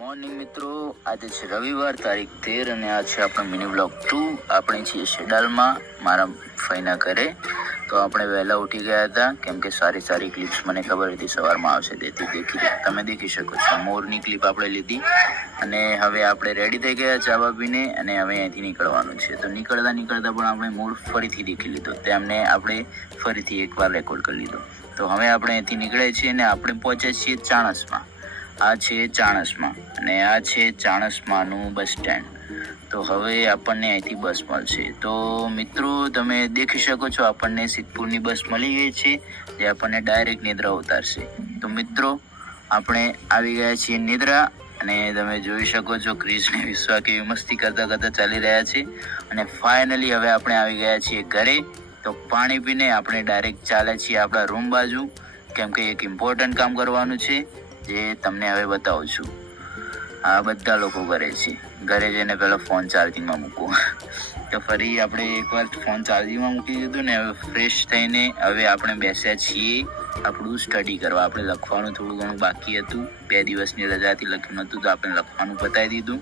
Morning મિત્રો, આજે છે રવિવાર તારીખ 13 અને આ છે આપણો મિની બ્લોગ 2. આપણે છીએ શેડાલમાં મારા ફઈના ઘરે. તો આપણે વહેલા ઉઠી ગયા હતા કેમ કે સારી ક્લિપ્સ મને ખબર હતી સવારમાં આવશે, તેથી તમે દેખી શકો છો. મોરની ક્લિપ આપણે લીધી અને હવે આપણે રેડી થઈ ગયા ચા પીને અને હવે અહીંયાથી નીકળવાનું છે. તો નીકળતા પણ આપણે મૂડ ફરીથી દેખી લીધો, તેમને આપણે ફરીથી એકવાર રેકોર્ડ કરી લીધો. તો હવે આપણે અહીંથી નીકળ્યા છીએ અને આપણે પહોંચ્યા છીએ ચાણસમાં. આ છે ચાણસમાં અને આ છે ચાણસમાનું બસ સ્ટેન્ડ. તો હવે આપણને અહીંથી બસ મળશે. તો મિત્રો તમે દેખી શકો છો આપણને સિદ્ધપુરની બસ મળી ગઈ છે જે આપણને ડાયરેક્ટ નિદ્રા ઉતારશે. તો મિત્રો આપણે આવી ગયા છીએ નિદ્રા અને તમે જોઈ શકો છો ક્રિશ ને વિશ્વા કેવી મસ્તી કરતા ચાલી રહ્યા છે. અને ફાઇનલી હવે આપણે આવી ગયા છીએ ઘરે. તો પાણી પીને આપણે ડાયરેક્ટ ચાલે છીએ આપણા રૂમ બાજુ કેમ કે એક ઇમ્પોર્ટન્ટ કામ કરવાનું છે જે તમને હવે બતાવું છું. આ બધા લોકો ઘરે જઈને પહેલા ફોન ચાર્જિંગમાં મૂકવો. તો ફરી આપણે એકવાર ફોન ચાર્જિંગમાં મૂકી દીધું ને હવે ફ્રેશ થઈને હવે આપણે બેસ્યા છીએ આપણું સ્ટડી કરવા. આપણે લખવાનું થોડું ઘણું બાકી હતું, 2 દિવસની રજાથી લખ્યું નહોતું તો આપણે લખવાનું પતાવી દીધું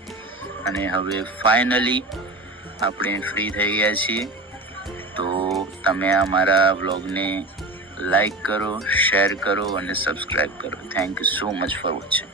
અને હવે ફાઇનલી આપણે ફ્રી થઈ ગયા છીએ. તો તમે અમારા વ્લોગને લાઈક કરો, શેર કરો અને સબસ્ક્રાઈબ કરો. Thank you so much for watching.